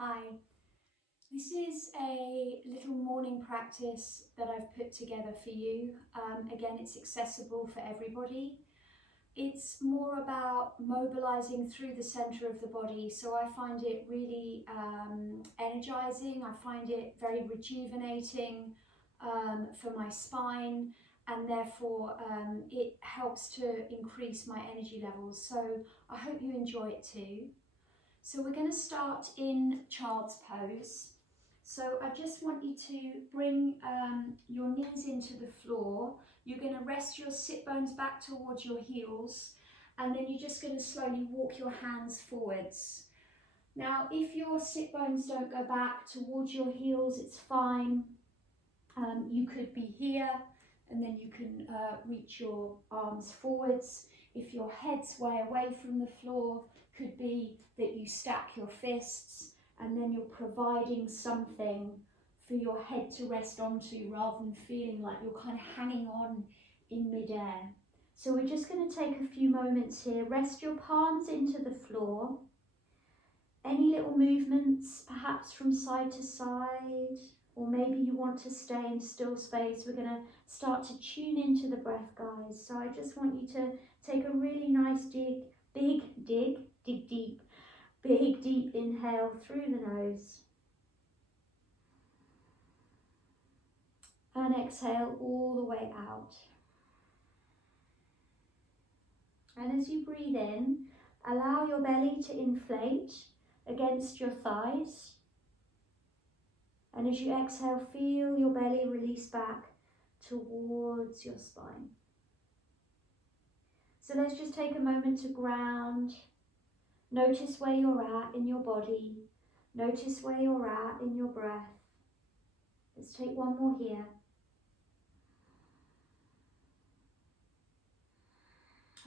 Hi, this is a little morning practice that I've put together for you. Again, it's accessible for everybody. It's more about mobilizing through the center of the body, so I find it really energizing. I find it very rejuvenating for my spine, and therefore it helps to increase my energy levels. So I hope you enjoy it too. So we're going to start in child's pose. So I just want you to bring your knees into the floor. You're going to rest your sit bones back towards your heels, and then you're just going to slowly walk your hands forwards. Now, if your sit bones don't go back towards your heels, it's fine. You could be here, and then you can reach your arms forwards. If your head's way away from the floor, could be that you stack your fists and then you're providing something for your head to rest onto rather than feeling like you're kind of hanging on in midair. So we're just going to take a few moments here. Rest your palms into the floor. Any little movements, perhaps from side to side, or maybe you want to stay in still space. We're going to start to tune into the breath, guys. So I just want you to take a really nice dig deep inhale through the nose. And exhale all the way out. And as you breathe in, allow your belly to inflate against your thighs. And as you exhale, feel your belly release back towards your spine. So let's just take a moment to ground. Notice where you're at in your body. Notice where you're at in your breath. Let's take one more here.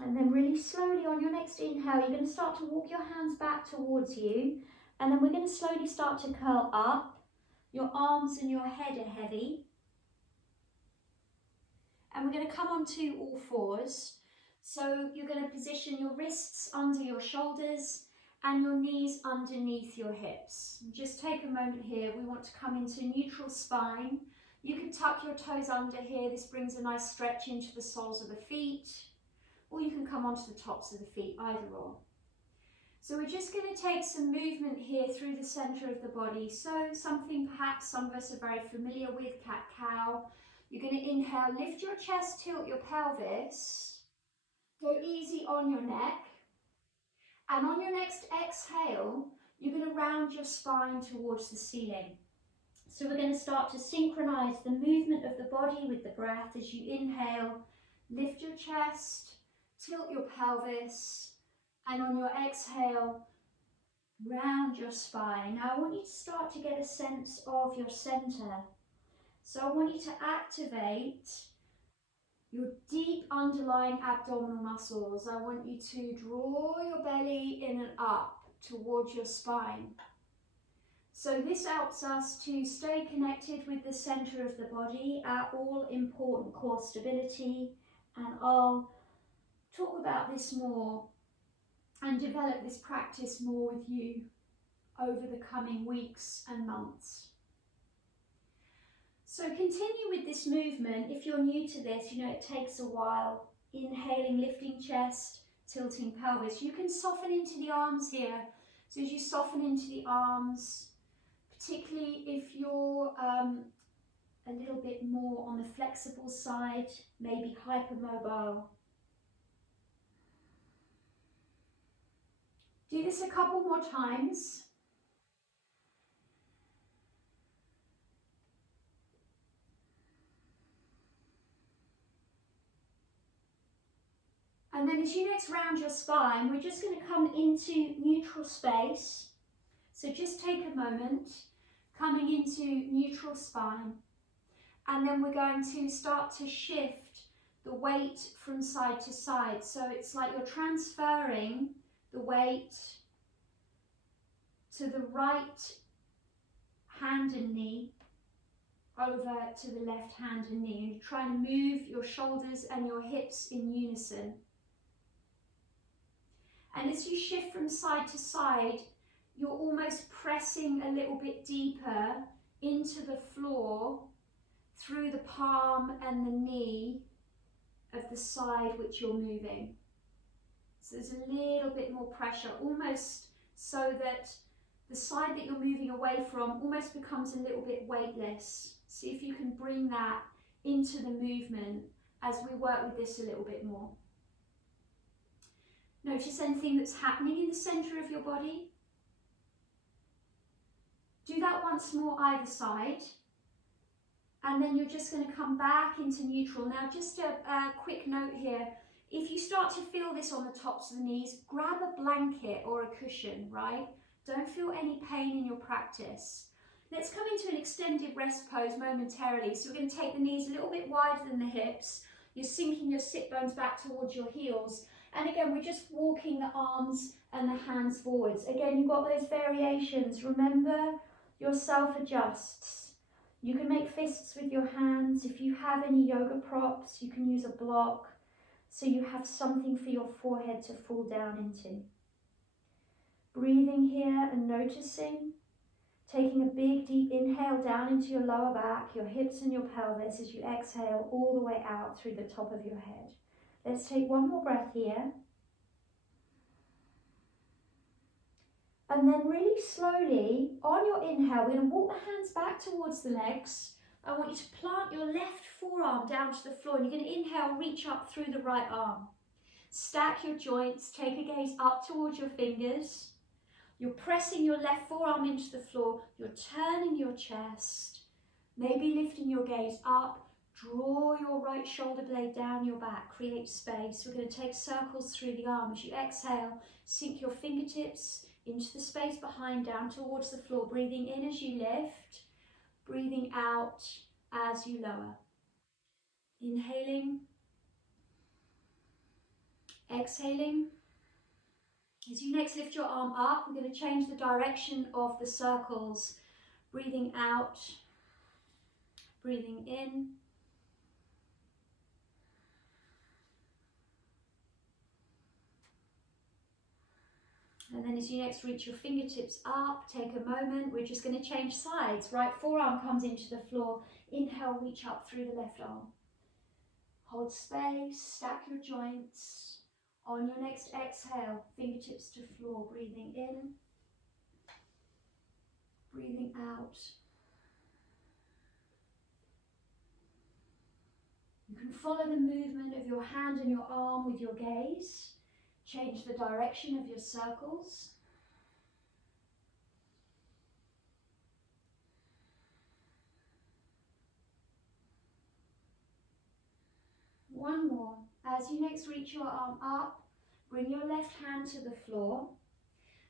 And then really slowly on your next inhale, you're going to start to walk your hands back towards you. And then we're going to slowly start to curl up. Your arms and your head are heavy. And we're going to come onto all fours. So you're going to position your wrists under your shoulders and your knees underneath your hips. Just take a moment here. We want to come into neutral spine. You can tuck your toes under here. This brings a nice stretch into the soles of the feet. Or you can come onto the tops of the feet, either or. So we're just going to take some movement here through the center of the body. So something perhaps some of us are very familiar with, cat-cow. You're going to inhale, lift your chest, tilt your pelvis. Go easy on your neck. And on your next exhale, you're going to round your spine towards the ceiling. So we're going to start to synchronize the movement of the body with the breath. As you inhale, lift your chest, tilt your pelvis, and on your exhale, round your spine. Now I want you to start to get a sense of your center. So I want you to activate your deep underlying abdominal muscles. I want you to draw your belly in and up towards your spine. So this helps us to stay connected with the center of the body, our all important core stability, and I'll talk about this more and develop this practice more with you over the coming weeks and months. So continue with this movement. If you're new to this, you know it takes a while. Inhaling, lifting chest, tilting pelvis. You can soften into the arms here. So as you soften into the arms, particularly if you're a little bit more on the flexible side, maybe hypermobile. Do this a couple more times. And then as you next round your spine, we're just going to come into neutral space. So just take a moment, coming into neutral spine. And then we're going to start to shift the weight from side to side. So it's like you're transferring the weight to the right hand and knee over to the left hand and knee. And you try and move your shoulders and your hips in unison. And as you shift from side to side, you're almost pressing a little bit deeper into the floor through the palm and the knee of the side which you're moving. So there's a little bit more pressure, almost so that the side that you're moving away from almost becomes a little bit weightless. See if you can bring that into the movement as we work with this a little bit more. Notice anything that's happening in the centre of your body. Do that once more either side. And then you're just going to come back into neutral. Now, just a quick note here. If you start to feel this on the tops of the knees, grab a blanket or a cushion, right? Don't feel any pain in your practice. Let's come into an extended rest pose momentarily. So we're going to take the knees a little bit wider than the hips. You're sinking your sit bones back towards your heels. And again, we're just walking the arms and the hands forwards. Again, you've got those variations. Remember, your self adjusts. You can make fists with your hands. If you have any yoga props, you can use a block. So you have something for your forehead to fall down into. Breathing here and noticing. Taking a big deep inhale down into your lower back, your hips and your pelvis as you exhale all the way out through the top of your head. Let's take one more breath here. And then really slowly, on your inhale, we're going to walk the hands back towards the legs. I want you to plant your left forearm down to the floor. And you're going to inhale, reach up through the right arm. Stack your joints, take a gaze up towards your fingers. You're pressing your left forearm into the floor. You're turning your chest, maybe lifting your gaze up. Draw your right shoulder blade down your back, create space. We're going to take circles through the arm. As you exhale, sink your fingertips into the space behind, down towards the floor. Breathing in as you lift, breathing out as you lower. Inhaling, exhaling. As you next lift your arm up, we're going to change the direction of the circles. Breathing out, breathing in. And then as you next reach your fingertips up, take a moment. We're just going to change sides. Right forearm comes into the floor. Inhale, reach up through the left arm. Hold space, stack your joints. On your next exhale, fingertips to floor. Breathing in, breathing out. You can follow the movement of your hand and your arm with your gaze. Change the direction of your circles. One more. As you next reach your arm up, bring your left hand to the floor.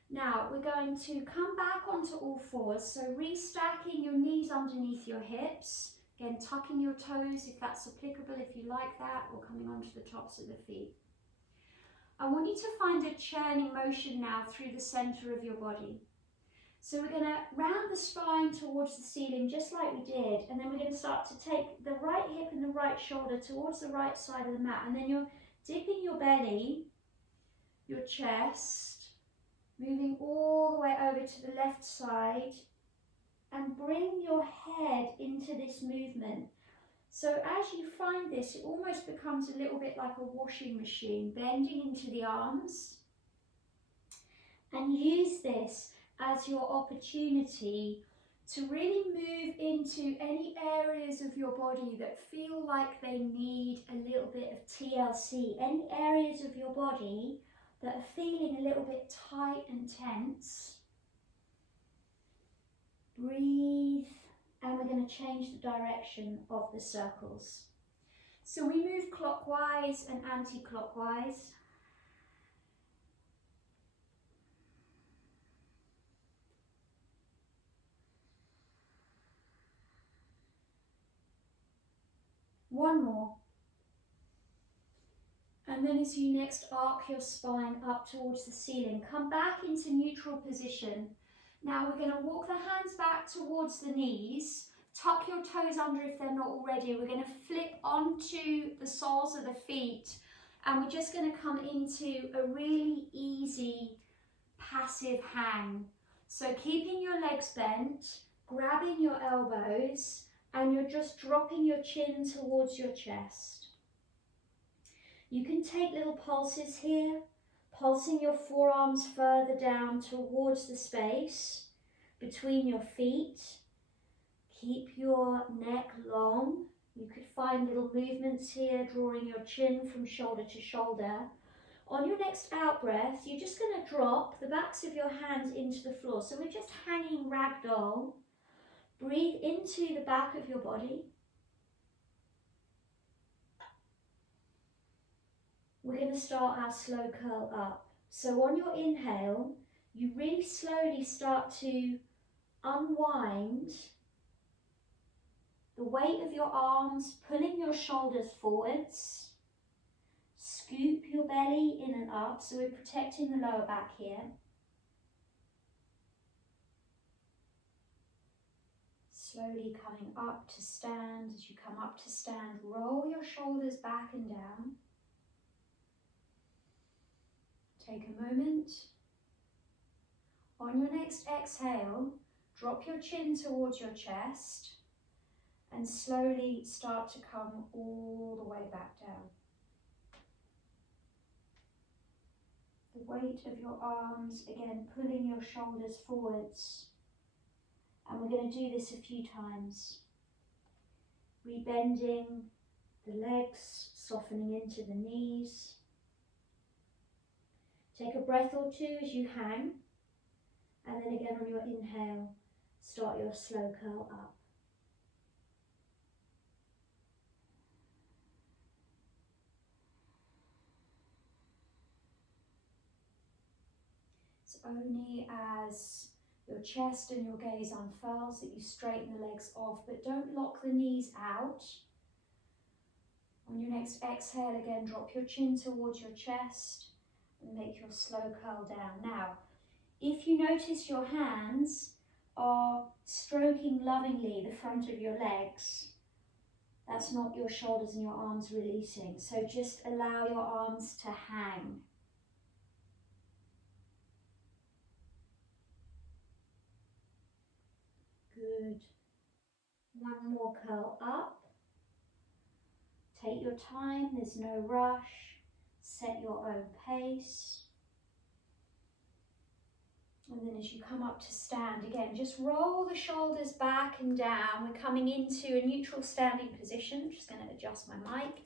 Now we're going to come back onto all fours, so restacking your knees underneath your hips. Again, tucking your toes if that's applicable, if you like that, or coming onto the tops of the feet. I want you to find a churning motion now through the centre of your body. So we're going to round the spine towards the ceiling just like we did, and then we're going to start to take the right hip and the right shoulder towards the right side of the mat, and then you're dipping your belly, your chest, moving all the way over to the left side, and bring your head into this movement. So as you find this, it almost becomes a little bit like a washing machine, bending into the arms, and use this as your opportunity to really move into any areas of your body that feel like they need a little bit of TLC, any areas of your body that are feeling a little bit tight and tense. Breathe, and we're going to change the direction of the circles. So we move clockwise and anti-clockwise. One more. And then as you next arc your spine up towards the ceiling, come back into neutral position. Now we're going to walk the hands back towards the knees, tuck your toes under if they're not already. We're going to flip onto the soles of the feet, and we're just going to come into a really easy passive hang. So keeping your legs bent, grabbing your elbows, and you're just dropping your chin towards your chest. You can take little pulses here, pulsing your forearms further down towards the space between your feet. Keep your neck long. You could find little movements here, drawing your chin from shoulder to shoulder. On your next out breath, you're just going to drop the backs of your hands into the floor. So we're just hanging ragdoll. Breathe into the back of your body. We're going to start our slow curl up. So on your inhale, you really slowly start to unwind the weight of your arms, pulling your shoulders forwards. Scoop your belly in and up, so we're protecting the lower back here. Slowly coming up to stand. As you come up to stand, roll your shoulders back and down. Take a moment. On your next exhale, drop your chin towards your chest and slowly start to come all the way back down. The weight of your arms, again, pulling your shoulders forwards. And we're going to do this a few times. Rebending the legs, softening into the knees. Take a breath or two as you hang. And then again on your inhale, start your slow curl up. It's only as your chest and your gaze unfurls that you straighten the legs off, but don't lock the knees out. On your next exhale, again, drop your chin towards your chest and make your slow curl down. Now, if you notice your hands are stroking lovingly the front of your legs, that's not your shoulders and your arms releasing. So just allow your arms to hang. Good. One more curl up. Take your time, there's no rush. Set your own pace. And then as you come up to stand, again, just roll the shoulders back and down. We're coming into a neutral standing position. I'm just going to adjust my mic.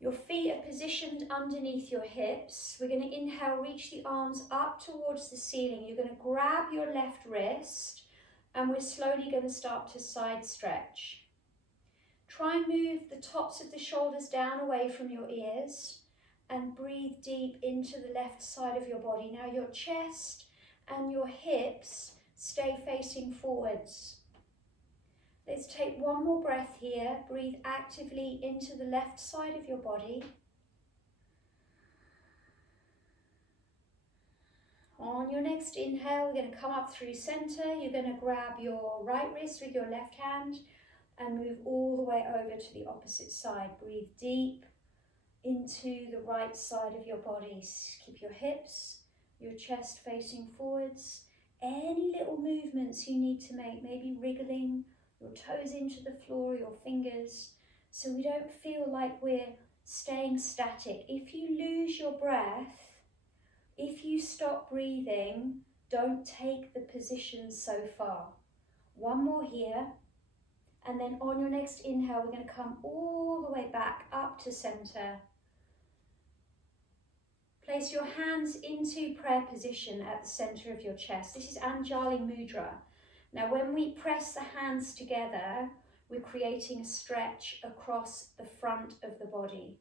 Your feet are positioned underneath your hips. We're going to inhale, reach the arms up towards the ceiling. You're going to grab your left wrist and we're slowly going to start to side stretch. Try and move the tops of the shoulders down away from your ears and breathe deep into the left side of your body. Now your chest and your hips stay facing forwards. Let's take one more breath here. Breathe actively into the left side of your body. On your next inhale, we're going to come up through center. You're going to grab your right wrist with your left hand and move all the way over to the opposite side. Breathe deep into the right side of your body. Keep your hips, your chest facing forwards. Any little movements you need to make, maybe wriggling your toes into the floor, your fingers, so we don't feel like we're staying static. If you lose your breath, if you stop breathing, don't take the position so far. One more here. And then on your next inhale, we're going to come all the way back up to center. Place your hands into prayer position at the center of your chest. This is Anjali Mudra. Now, when we press the hands together, we're creating a stretch across the front of the body.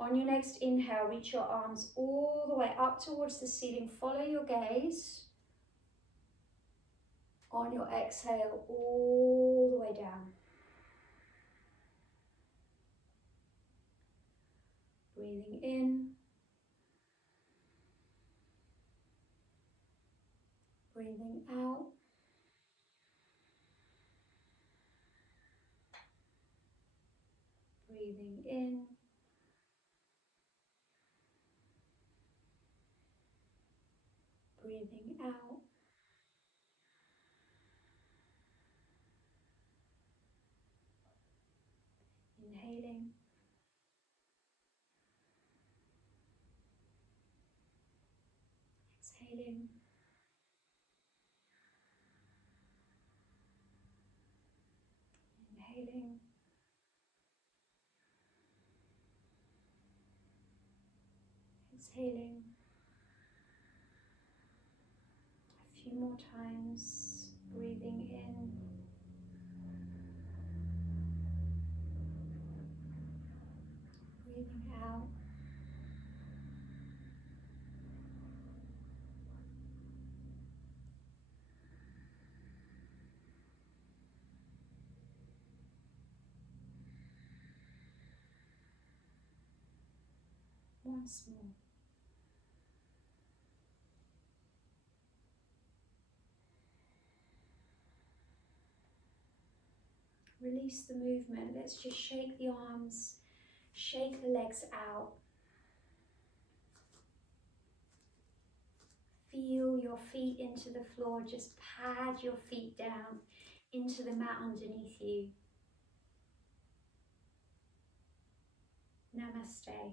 On your next inhale, reach your arms all the way up towards the ceiling. Follow your gaze. On your exhale, all the way down. Breathing in. Breathing out. Breathing in. breathing out. Inhaling. Exhaling. Inhaling. Exhaling. A few more times, breathing in. Breathing out. Once more. Release the movement. Let's just shake the arms, shake the legs out. Feel your feet into the floor. Just pad your feet down into the mat underneath you. Namaste.